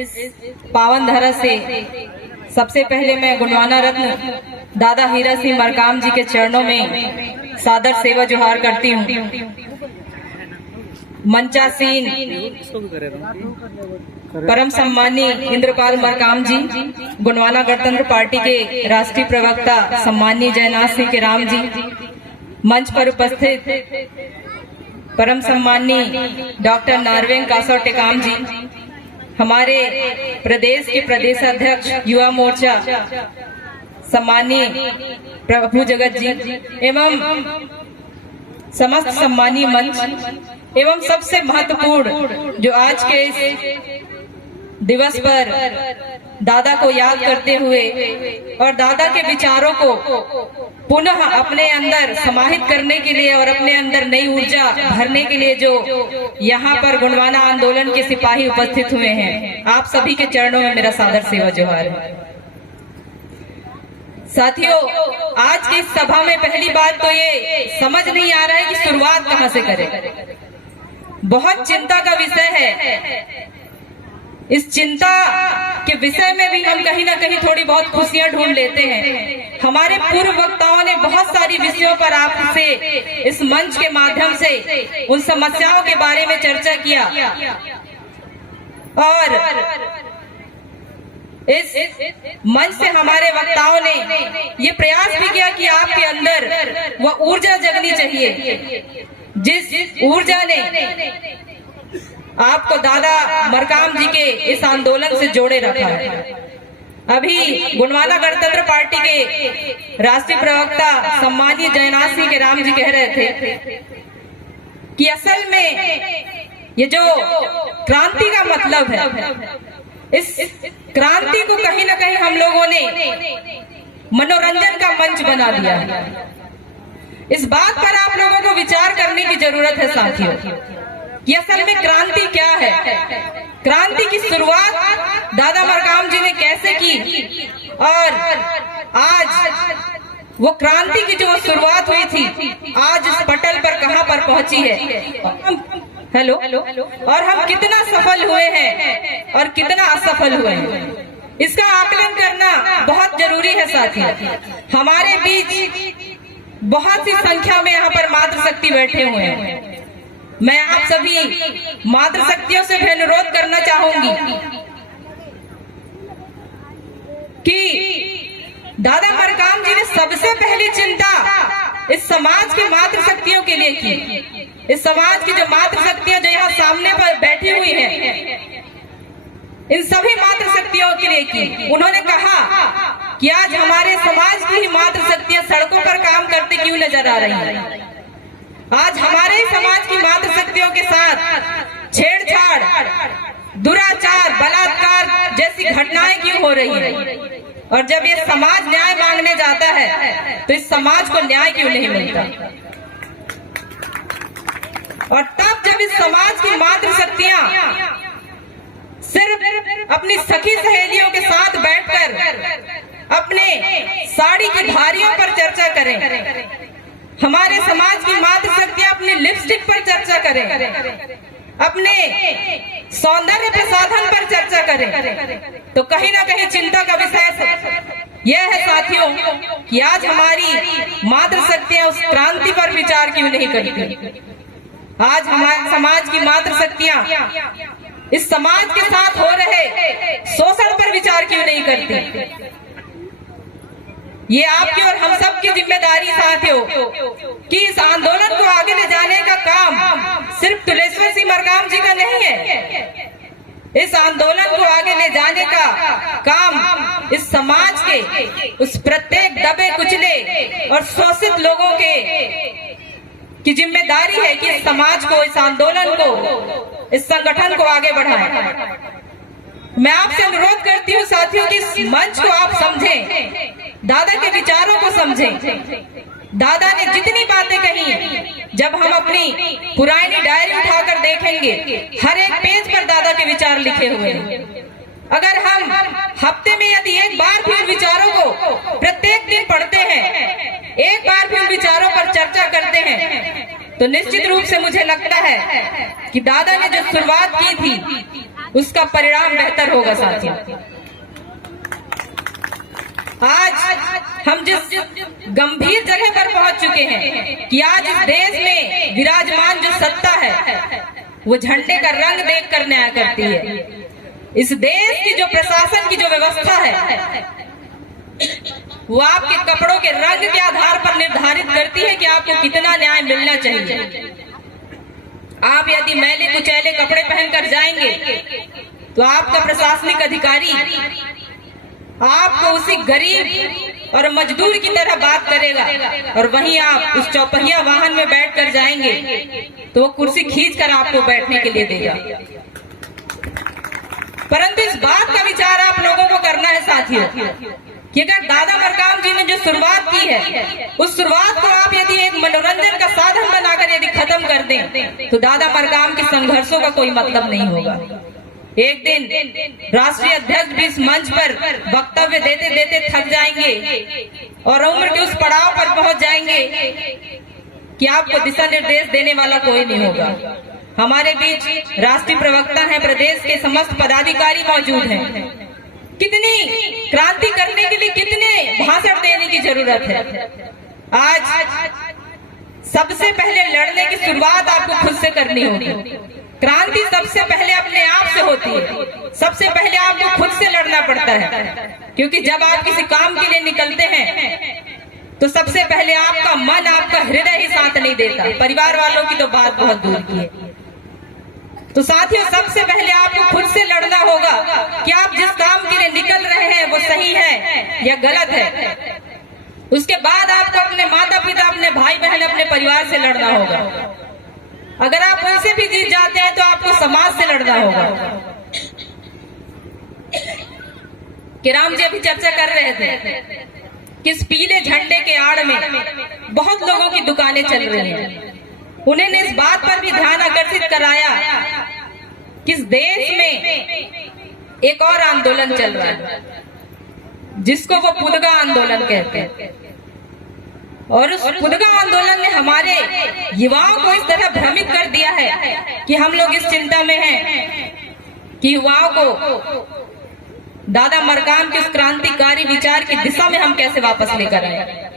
इस पावन धरा से सबसे पहले मैं गुणवाना रत्न दादा हीरा सिंह मरकाम जी के चरणों में सादर सेवा जोहार करती हूँ। मंचासीन परम सम्मानीय इंद्रपाल मरकाम जी, गुणवाना गणतंत्र पार्टी के राष्ट्रीय प्रवक्ता सम्मानीय जयनाथ सिंह के राम जी, मंच पर उपस्थित परम सम्मानीय डॉक्टर नारवेन कासौ टेकाम जी, हमारे प्रदेश के प्रदेश अध्यक्ष युवा मोर्चा सम्मानीय प्रभु जगत जी एवं समस्त सम्मानीय मंच एवं सबसे महत्वपूर्ण जो आज के इस दिवस पर दादा को याद करते हुए और दादा के विचारों को पुनः अपने अंदर समाहित करने के लिए और अपने अंदर नई ऊर्जा भरने के लिए जो यहाँ पर गुणवाना आंदोलन के सिपाही उपस्थित हुए हैं, आप सभी के चरणों में मेरा सादर सेवा जोहार है। साथियों, आज की सभा में पहली बात तो ये समझ नहीं आ रहा है कि शुरुआत कहाँ से करें। बहुत चिंता का विषय है। इस चिंता के विषय में भी हम कहीं ना कहीं थोड़ी बहुत खुशियां ढूंढ लेते हैं। हमारे पूर्व वक्ताओं ने बहुत सारी विषयों पर आपसे इस मंच के माध्यम से उन समस्याओं के बारे में चर्चा किया और इस मंच से हमारे वक्ताओं ने ये प्रयास भी किया कि आपके अंदर वह ऊर्जा जगनी चाहिए जिस ऊर्जा ने आपको दादा मरकाम जी के इस आंदोलन से जोड़े रखा है। अभी गुणवाना गणतंत्र पार्टी के राष्ट्रीय प्रवक्ता सम्मानीय जयनाथ सिंह के राम जी कह रहे थे कि असल में ये जो क्रांति का मतलब है, इस क्रांति को कहीं ना कहीं हम लोगों ने मनोरंजन का मंच बना दिया है। इस बात पर आप लोगों को विचार करने की जरूरत है साथियों कि असल में क्रांति क्या है। क्रांति की शुरुआत दादा मरकाम जी ने कैसे की और आज वो क्रांति की जो शुरुआत हुई थी आज इस पटल पर कहां पर पहुंची है। हेलो, और हम कितना सफल हुए हैं और कितना असफल हुए हैं, इसका आकलन करना बहुत जरूरी है साथियों। हमारे बीच बहुत सी संख्या में यहाँ पर मातृशक्ति बैठे हुए हैं। मैं आप सभी मातृशक्तियों से भी अनुरोध करना चाहूंगी कि दादा मरकाम जी ने सबसे पहली चिंता इस समाज की मातृशक्तियों के लिए की। इस समाज की जो मातृशक्तियां जो यहाँ सामने पर बैठी हुई हैं, इन सभी मातृशक्तियों के लिए की। उन्होंने कहा कि आज हमारे समाज की ही मातृशक्तियां सड़कों पर काम करते क्यों नजर आ रही हैं। आज हमारे समाज की मातृशक्तियों के साथ छेड़छाड़, दुराचार, बलात्कार जैसी घटनाएं क्यों हो रही हैं। और जब ये समाज न्याय मांगने जाता है तो इस समाज को न्याय क्यों नहीं मिलता। और तब जब इस समाज की मातृशक्तियां सिर्फ अपनी सखी सहेलियों के साथ बैठकर अपने साड़ी की धारियों पर चर्चा करें, हमारे समाज की मातृशक्तियां अपनी लिपस्टिक पर चर्चा करें, अपने सौंदर्य प्रसाधन पर चर्चा करें, तो कहीं ना कहीं चिंता का विषय यह है साथियों कि आज हमारी मातृशक्तियां उस क्रांति पर विचार क्यों नहीं करती। आज हमारे समाज की मातृशक्तियां इस समाज के साथ हो रहे शोषण पर विचार क्यों नहीं करती। ये आपकी और हम सब की जिम्मेदारी साथियों कि इस आंदोलन को आगे ले जाने का काम सिर्फ तुलेश्वर सिंह मरकाम जी का नहीं है। इस आंदोलन को आगे ले जाने का काम इस समाज के उस प्रत्येक दबे कुचले और शोषित लोगों के की जिम्मेदारी है कि इस समाज को, इस आंदोलन को, इस संगठन को आगे बढ़ाएं। मैं आपसे अनुरोध करती हूँ साथियों कि इस मंच को आप समझें, दादा के विचारों को समझें। दादा ने जितनी बातें कही, जब हम अपनी पुरानी डायरी उठाकर देखेंगे, हर एक पेज पर दादा के विचार लिखे हुए हैं। अगर हम हफ्ते में यदि एक बार भी उन विचारों को प्रत्येक दिन पढ़ते हैं, एक बार भी उन विचारों पर चर्चा करते हैं, तो निश्चित रूप से मुझे लगता है कि दादा ने जो शुरुआत की थी उसका परिणाम बेहतर होगा साथियों। आज हम जिस गंभीर जगह पर पहुंच चुके हैं कि आज इस देश में विराजमान जो सत्ता है वो झंडे का रंग देखकर न्याय करती है। इस देश की जो प्रशासन की जो व्यवस्था है वो आपके कपड़ों के रंग के आधार पर निर्धारित करती है कि आपको कितना न्याय मिलना चाहिए। आप यदि मैले कुचैले कपड़े पहनकर जाएंगे तो आपका प्रशासनिक अधिकारी आपको उसी गरीब और मजदूर की तरह बात करेगा, और वहीं आप उस चौपहिया वाहन में बैठकर जाएंगे तो वो कुर्सी खींचकर आपको बैठने के लिए देगा। परंतु इस बात का विचार आप लोगों को करना है साथियों कि अगर दादा मरकाम जी ने जो शुरुआत की है उस शुरुआत को आप यदि एक मनोरंजन का साधन बनाकर यदि खत्म कर दें तो दादा मरकाम के संघर्षों का कोई मतलब नहीं होगा। एक दिन राष्ट्रीय अध्यक्ष भी इस मंच पर वक्तव्य देते देते थक जाएंगे और उम्र के उस पड़ाव पर पहुंच जाएंगे कि आपको दिशा निर्देश देने वाला कोई नहीं होगा। हमारे बीच राष्ट्रीय प्रवक्ता हैं, प्रदेश के समस्त पदाधिकारी मौजूद हैं। कितनी क्रांति करने के लिए कितने भाषण देने की जरूरत है। आज सबसे पहले लड़ने की शुरुआत आपको खुद से करनी होगी। क्रांति सबसे पहले अपने आप से होती है। सबसे पहले आपको खुद से लड़ना पड़ता है, क्योंकि जब आप किसी काम के लिए निकलते हैं तो सबसे पहले आपका मन, आपका हृदय ही साथ नहीं देता। परिवार वालों की तो बात बहुत दूर की है। तो साथियों, सबसे पहले आपको खुद से लड़ना होगा कि आप जिस काम के लिए निकल रहे हैं वो सही है या गलत है। उसके बाद आपको अपने माता पिता, अपने भाई बहन, अपने परिवार से लड़ना होगा। अगर आप उनसे भी जीत जाते हैं तो आपको समाज से लड़ना होगा। कि राम जी अभी चर्चा कर रहे थे कि इस पीले झंडे के आड़ में बहुत लोगों की दुकानें चल रही हैं। उन्होंने इस बात पर भी ध्यान आकर्षित कराया कि इस देश में एक और आंदोलन चल रहा है जिसको वो पुदगा आंदोलन कहते हैं। और उस पुदगा आंदोलन ने हमारे युवाओं को इस तरह भ्रमित कर दिया है कि हम लोग इस चिंता में हैं कि युवाओं को दादा मरकाम के उस क्रांतिकारी विचार की दिशा में हम कैसे वापस लेकर आए।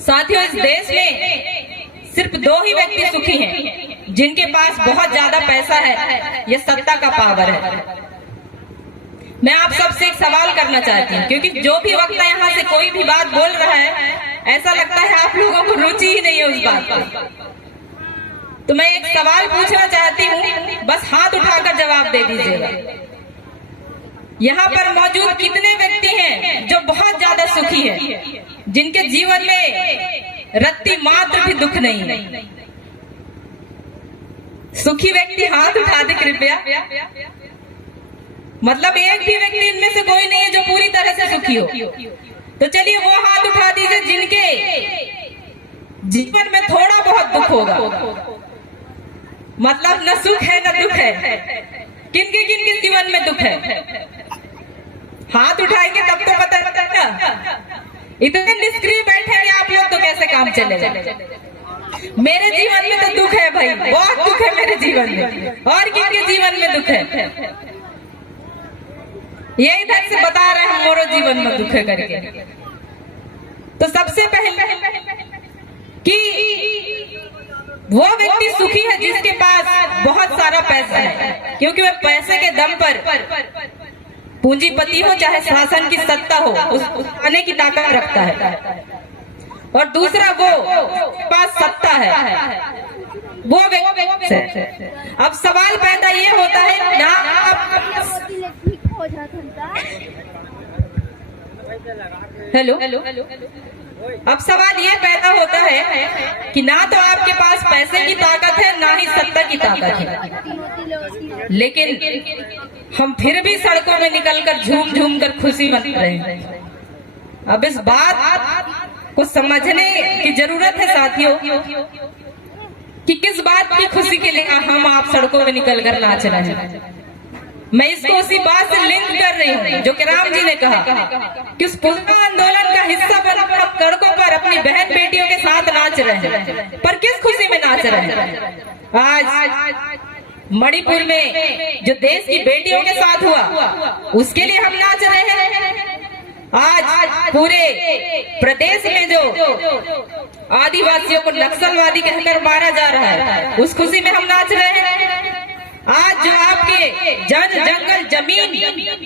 साथियों, इस देश में सिर्फ दो ही व्यक्ति सुखी हैं जिनके पास बहुत ज्यादा पैसा है, ये सत्ता का पावर है। मैं आप सबसे एक सवाल करना चाहती हूँ, क्योंकि जो भी वक्ता यहाँ से कोई भी बात बोल रहा है ऐसा लगता है आप लोगों को रुचि ही नहीं है उस बात पर। तो मैं एक सवाल पूछना चाहती हूँ, बस हाथ उठाकर जवाब दे दीजिएगा। यहाँ पर मौजूद कितने व्यक्ति हैं जो बहुत ज्यादा सुखी हैं, जिनके जीवन में रत्ती मात्र भी दुख नहीं है? सुखी व्यक्ति हाथ उठा दे कृपया। मतलब एक भी व्यक्ति इनमें से कोई नहीं है जो पूरी तरह से सुखी हो। तो चलिए वो हाथ उठा दीजिए जिनके जीवन में थोड़ा बहुत दुख होगा। मतलब न सुख है न दुख है। किनके जीवन में दुख है? हाथ उठाएंगे तब तो पता चलेगा। इतने निष्क्रिय बैठेंगे आप लोग तो कैसे काम चलेगा? मेरे जीवन में तो दुख है भाई, बहुत दुख है मेरे जीवन में। और किनके जीवन में दुख है? ये इधर से बता रहे हैं मोरो जीवन में दुख है करके। तो सबसे पहले कि वो व्यक्ति सुखी है जिसके पास बहुत सारा पैसा है, क्योंकि वह पैसे के दम पर पूंजीपति हो चाहे शासन की सत्ता हो उठाने की ताकत रखता है। और दूसरा वो पास सत्ता है, वो व्यक्ति। अब सवाल पैदा ये होता है ना, हेलो, अब सवाल ये पैदा होता है कि ना तो आपके पास पैसे की ताकत है ना ही सत्ता की ताकत है, लेकिन हम फिर भी सड़कों में निकलकर झूम झूम कर खुशी मना रहे हैं। अब इस बात को समझने की जरूरत है साथियों कि किस बात की खुशी के लिए हम आप सड़कों में निकलकर नाच रहे हैं। मैं इसको उसी बात से लिंक कर रही हूँ जो कि राम जी ने कहा कि उस पुदगा आंदोलन का हिस्सा बनकर आप सड़कों पर अपनी बहन बेटियों के साथ नाच रहे हैं। पर किस खुशी में नाच रहे हैं? आज मणिपुर में जो देश की बेटियों के साथ हुआ उसके लिए हम नाच रहे हैं। आज पूरे प्रदेश में जो आदिवासियों को नक्सलवादी कहकर मारा जा रहा है उस खुशी में हम नाच रहे हैं। आज जो आपके जन जंगल जमीन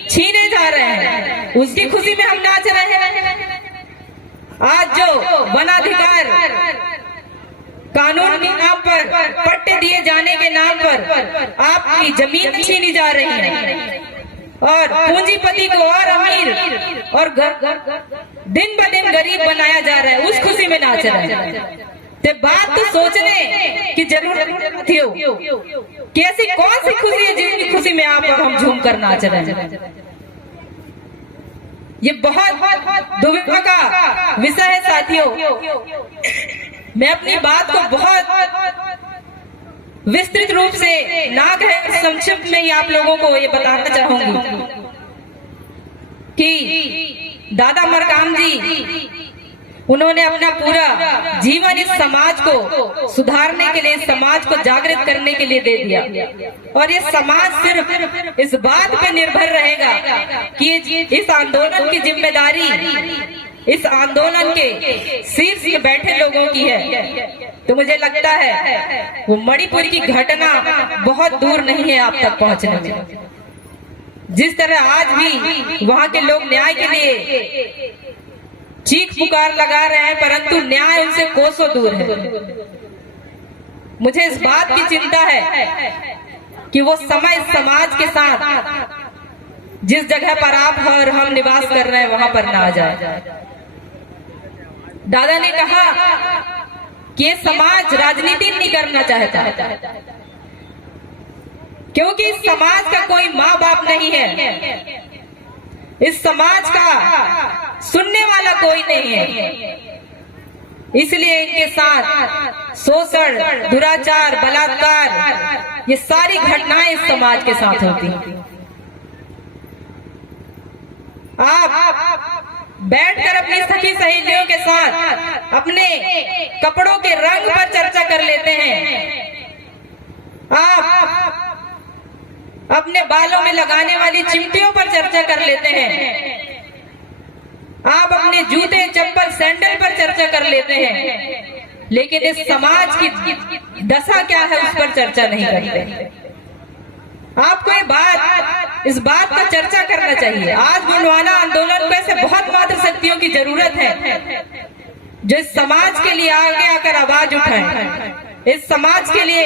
छीने जा रहे हैं उसकी खुशी में हम नाच रहे हैं। आज जो वनाधिकार कानून के नाम पर पट्टे दिए जाने के नाम पर आपकी जमीन छीनी जा रही है और पूंजीपति को और अमीर और दिन ब दिन गरीब बनाया जा रहा है, उस खुशी में नाच रहे हैं। तो बात तो सोचने की जरूरत थी कि ऐसी कौन सी खुशी है जिसकी खुशी में आप और हम झूम कर नाच रहे हैं। ये बहुत दुविधा का विषय है साथियों। मैं अपनी बात को बहुत विस्तृत रूप से ना कहे संक्षिप्त में ही आप लोगों को ये बताना चाहूंगी कि दादा मरकाम जी उन्होंने अपना पूरा जीवन इस समाज को सुधारने के लिए, समाज को जागृत करने के लिए दे दिया और ये समाज सिर्फ इस बात पे निर्भर रहेगा कि इस आंदोलन की जिम्मेदारी इस आंदोलन के शीर्ष में बैठे लोगों की है। तो मुझे लगता है वो मणिपुर की घटना बहुत दूर नहीं है आप तक पहुंचने में। जिस तरह आज भी वहां के लोग न्याय के लिए चीख पुकार लगा रहे हैं परंतु न्याय उनसे कोसों दूर है। मुझे इस बात की चिंता है कि वो समय समाज के साथ जिस जगह पर आप और हम निवास कर रहे हैं वहां पर ना आ जाए। दादा ने कहा कि ये समाज राजनीति नहीं करना चाहता क्योंकि इस समाज का कोई माँ बाप नहीं है, इस समाज का सुनने वाला कोई नहीं है। इसलिए इनके साथ शोषण, दुराचार, बलात्कार ये सारी घटनाएं इस समाज के साथ होती हैं। आप बैठकर अपनी सखी सहेलियों के साथ अपने कपड़ों के रंग पर चर्चा कर लेते हैं, आप अपने बालों में लगाने वाली चिमटियों पर चर्चा कर लेते हैं, आप अपने जूते, चप्पल, सैंडल पर चर्चा कर लेते हैं, लेकिन इस समाज की दशा क्या है उस पर चर्चा नहीं करते। आपको इस बात पर चर्चा करना चाहिए। आज गोंडवाना आंदोलन को ऐसे बहुत मात्र शक्तियों की जरूरत है जो इस समाज के लिए आगे आकर आवाज उठाएं, इस समाज के लिए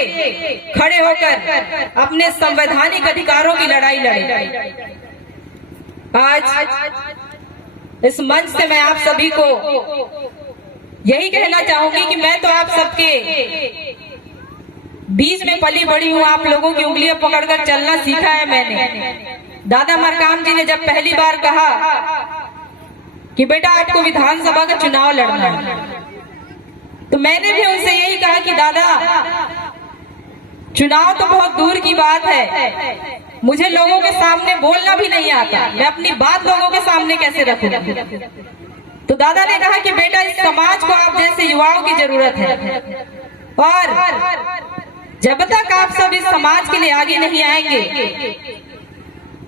खड़े होकर अपने संवैधानिक अधिकारों की लड़ाई लड़ें। आज इस मंच से मैं आप सभी को यही कहना चाहूंगी कि मैं तो आप सबके बीच में पली बड़ी हूँ, आप लोगों की उंगलियां पकड़कर चलना सीखा है मैंने। दादा मरकाम जी ने जब पहली बार कहा कि बेटा आपको विधानसभा का चुनाव लड़ना है तो मैंने भी उनसे यही कहा कि दादा चुनाव तो बहुत दूर की बात है, मुझे लोगों के सामने बोलना भी नहीं आता, मैं अपनी बात लोगों के सामने कैसे रखूंगी। तो दादा ने कहा कि बेटा इस समाज को आप जैसे युवाओं की जरूरत है और जब तक आप सब इस समाज के लिए आगे नहीं आएंगे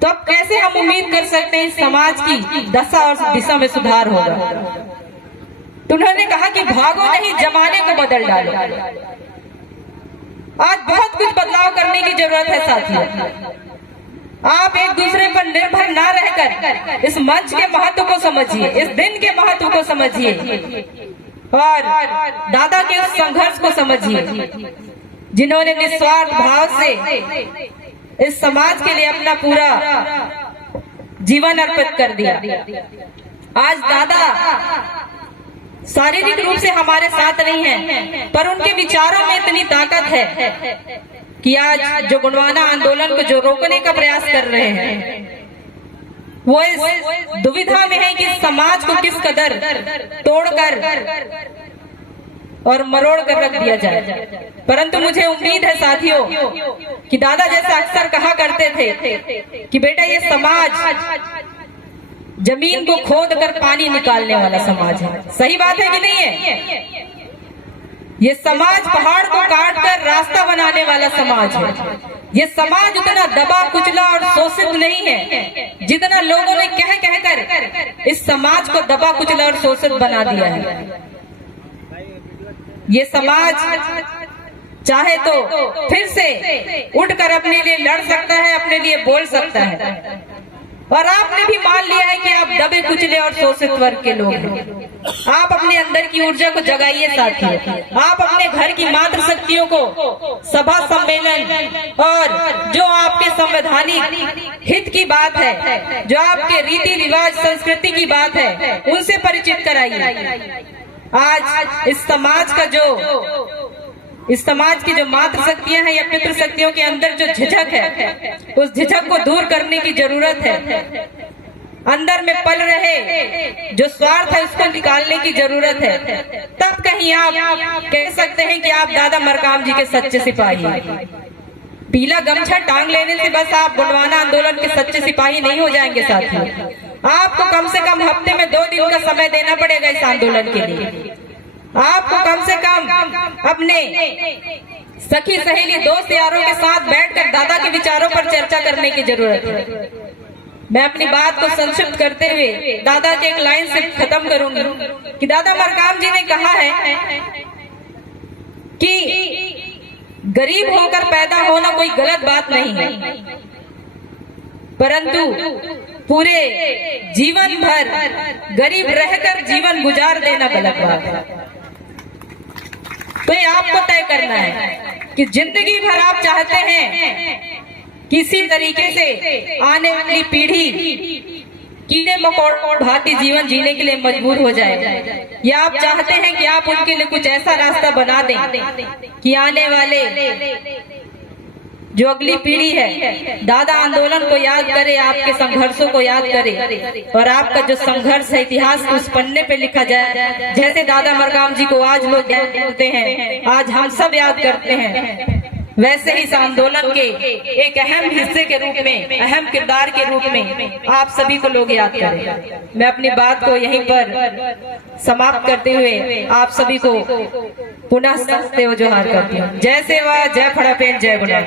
तो अब कैसे हम उम्मीद कर सकते हैं इस समाज की दशा और दिशा में सुधार होगा। तो उन्होंने कहा कि भागो नहीं, जमाने को बदल डालो। आज बहुत कुछ बदलाव करने की जरूरत है साथियों। आप एक दूसरे पर निर्भर ना रहकर इस मंच के महत्व को समझिए, इस दिन के महत्व को समझिए और दादा के उस संघर्ष को समझिए जिन्होंने निस्वार्थ भाव से इस समाज के लिए अपना पूरा जीवन अर्पित कर दिया। आज दादा शारीरिक रूप से हमारे साथ नहीं है पर उनके विचारों में इतनी ताकत है कि आज जो गोंडवाना आंदोलन को जो रोकने का प्रयास कर रहे हैं वो इस दुविधा में है कि समाज को किस कदर तोड़कर और मरोड़ कर रख दिया जाए। परंतु मुझे उम्मीद है साथियों कि दादा जैसे अक्सर कहा करते थे कि बेटा ये समाज जमीन को खोद कर पानी निकालने वाला समाज है। सही बात है कि नहीं है? ये समाज पहाड़ को काट कर रास्ता बनाने वाला समाज है। ये समाज उतना दबा कुचला और शोषित नहीं है जितना लोगों ने कह कहकर इस समाज को दबा कुचला और शोषित बना दिया है। ये समाज चाहे तो फिर से उठकर अपने लिए लड़ सकता है, अपने लिए बोल सकता है। और आपने भी मान लिया है कि आप दबे कुचले और शोषित वर्ग के लोग हैं। आप अपने अंदर की ऊर्जा को जगाइए साथियों। आप अपने घर की मातृ शक्तियों को सभा सम्मेलन और जो आपके संवैधानिक हित की बात है, जो आपके रीति रिवाज संस्कृति की बात है, उनसे परिचित कराइए। आज इस समाज की जो मातृ शक्तियां हैं या पितृ शक्तियों के अंदर जो झिझक है, उस झिझक को दूर करने की जरूरत है। अंदर में पल रहे जो स्वार्थ है उसको निकालने की जरूरत है। तब कहीं आप कह सकते हैं कि आप दादा मरकाम जी के सच्चे सिपाही हैं। पीला गमछा टांग लेने से बस आप गोंडवाना आंदोलन के सच्चे सिपाही नहीं हो जाएंगे साथियों। आपको कम से कम हफ्ते में 2 दिन का समय देना पड़ेगा इस आंदोलन के लिए। आपको कम से कम अपने सखी सहेली दोस्त यारों के साथ बैठकर दादा के विचारों पर चर्चा करने की जरूरत है। मैं अपनी बात को संक्षिप्त करते हुए दादा के एक लाइन से खत्म करूंगी कि दादा मरकाम जी ने कहा है कि गरीब होकर पैदा होना कोई गलत बात नहीं है, परंतु पूरे जीवन भर गरीब रहकर जीवन गुजार देना गलत बात है। तो ये आपको तय करना है कि जिंदगी भर आप चाहते हैं किसी तरीके से आने वाली पीढ़ी कीड़े मकोड़ों भांति जीवन जीने के लिए मजबूर हो जाए, या आप चाहते हैं कि आप उनके लिए कुछ ऐसा रास्ता बना दें कि आने वाले जो अगली पीढ़ी है दादा आंदोलन को याद करे, आपके संघर्षों को याद करे और आपका जो संघर्ष है इतिहास को उस पन्ने पे लिखा जाए। जैसे दादा मरकाम जी को आज लोग याद करते हैं, आज हम सब याद करते हैं, वैसे ही इस आंदोलन के एक अहम हिस्से के रूप में, अहम किरदार के रूप में आप सभी को लोग याद करें। मैं अपनी बात को यहीं पर समाप्त करते हुए आप सभी को पुनः सस्ते जोहार करती हूँ। जय सेवा, जय फड़ापेन, जय गुलाम।